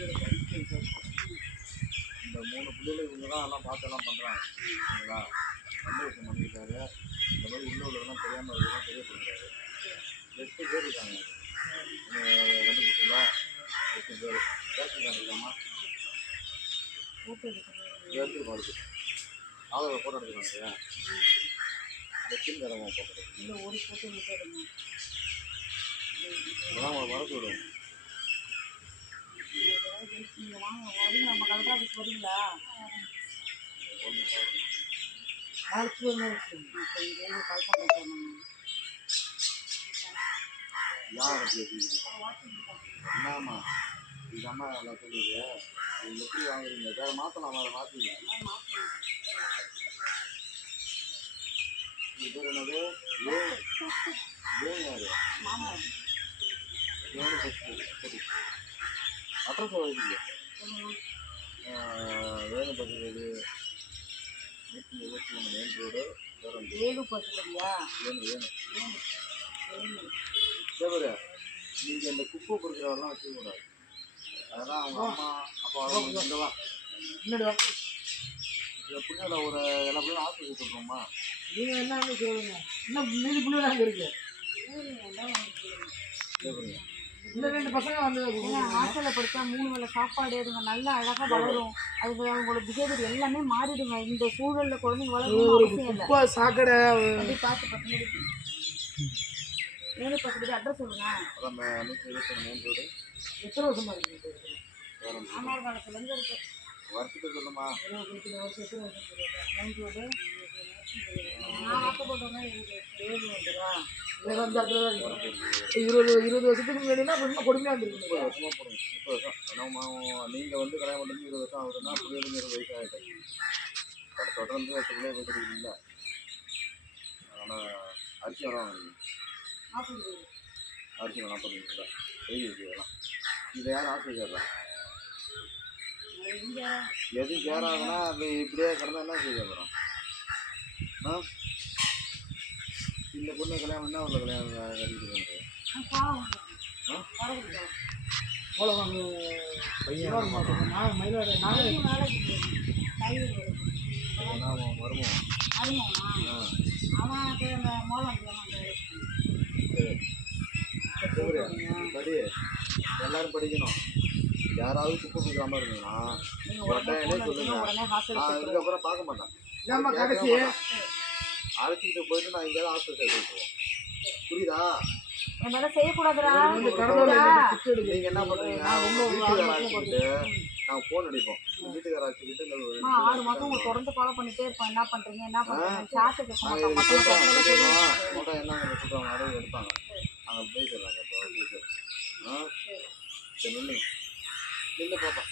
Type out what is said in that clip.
இந்த 3 பிள்ளைகள் இவங்க தான் எல்லாம் பார்த்தெல்லாம் பண்ணுறாங்க சரிங்களா. நல்ல விஷயம் பண்ணியிருக்காரு. இந்த மாதிரி உள்ள உள்ளதெல்லாம் தெரியாமல் இருக்கிறதெல்லாம் தெரியப்படுறாரு. 8 பேர் இருக்காங்க. 2 பசங்களா 8 பேர் பேசிக்கலாம் இருக்காமா எடுத்து பாருது ஆதார ஃபோட்டோ எடுத்துக்காங்க. எத்தனை தரமா பார்க்குறது இல்லை ஒரு ஃபோட்டோ மட்டும் இதெல்லாம் வரத்து விடும். நம்ம கலெக்டர் ஆஃபீஸ் வரீங்களா? நாளைக்கு கால் பண்ணுறேன். யார் என்னம்மா இது அம்மா எல்லாம் சொல்லுது நீங்கள் எப்படி வாங்குறீங்க? வேறு மாற்றலாம் வேறு மாற்றிங்க. இது பேர் என்னது ஏன் யார் ஏழு பத்து சரி அட்ரஸ் வைக்கீங்க. வேணு பத்து 123 மெயின் ரோடு வேணு சரி. நீங்கள் இந்த குப்பை பொறுக்கிறவரெல்லாம் வச்சுக்கூடாது. அதெல்லாம் அவங்க அம்மா அப்பா இந்தவா முன்னாடிவா இதில் பிள்ளைகள ஒரு எல்லா பிள்ளைகளும் ஆஸ்பத்திரி கொடுக்குறோம்மா. நீங்கள் என்ன சொல்லுங்க இன்னும் மீதி பிள்ளைகள் அங்கே இருக்கு. இல்லை 2 பசங்க வந்து ஹாஸ்டலில் படித்தா 3 வேளை சாப்பாடு அதுங்க நல்லா அழகாக வளரும். அது அவங்களோட பிஹேவியர் எல்லாமே மாறிடுங்க. இந்த சூழலில் குழந்தைங்க வளரும் அவசியம் இல்லை. சாக்கடை அப்படி பார்த்து பசங்க மேலே பக்கத்துக்கு அட்ரஸ் சொல்லுங்க. அதான் 123 மெயின் ரோடு. எத்தனை வருஷமா இருக்கு? ஆமாம் காலத்துலேருந்து இருக்கு. வருஷத்துக்கு சொல்லுமா 20 வருஷம் மெயின் ரோடு. நான் ஆக்கப்பட்டோன்னா 7 வந்துடா 20 வருஷத்துக்கு முன்னாடினா ரொம்ப கொடுமையாக இருந்துருக்கு. 30 வருஷமாக போடுங்க 30 வருஷம். ஆனால் நீங்கள் வந்து கல்யாணம் பண்ணி 20 வருஷம் ஆகுதுன்னா பிள்ளைங்க 20 வயசு ஆகிட்டாங்க. தொடர்ந்து 8 பிள்ளைய போட்டுருக்கீங்களா? ஆனால் அரிசி வர வாங்குறீங்க அரிசி 40 எழுதி வச்சுக்கலாம். இதை யார் ஆசைக்கிறா? எதுவும் சேராதுன்னா அது இப்படியே கிடந்தா என்ன செய்ய போகிறோம்? இந்த பொண்ணு கல்யாணம் என்ன உள்ள கல்யாணம் கட்டிட்டு படி எல்லாரும் படிக்கணும். யாராவது குப்பை கொடுக்குற மாதிரி இருந்தீங்கன்னா உடனே சொல்லுங்க. இதுக்கப்புறம் பார்க்க மாட்டேன். அழைச்சிட்டு போயிட்டு நான் எங்கேயாவது ஹாஸ்பிட்டல் போயிட்டுருவோம். புரியுதா? செய்யக்கூடாதுடா. நீங்க என்ன பண்றீங்க? வீட்டுக்கார அழைச்சிக்கிட்டு நாங்கள் ஃபோன் அடிப்போம். வீட்டுக்கார அழைச்சிக்கிட்டு 6 மாதம் உங்களை தொடர்ந்து ஃபாலோ பண்ணிட்டே இருப்போம். என்ன பண்றீங்க என்ன பண்றீங்க என்ன சொல்றாங்க அதை எடுப்பாங்க. நாங்கள் பேசிடலாங்க. இப்போ சரி நின்று பாப்பா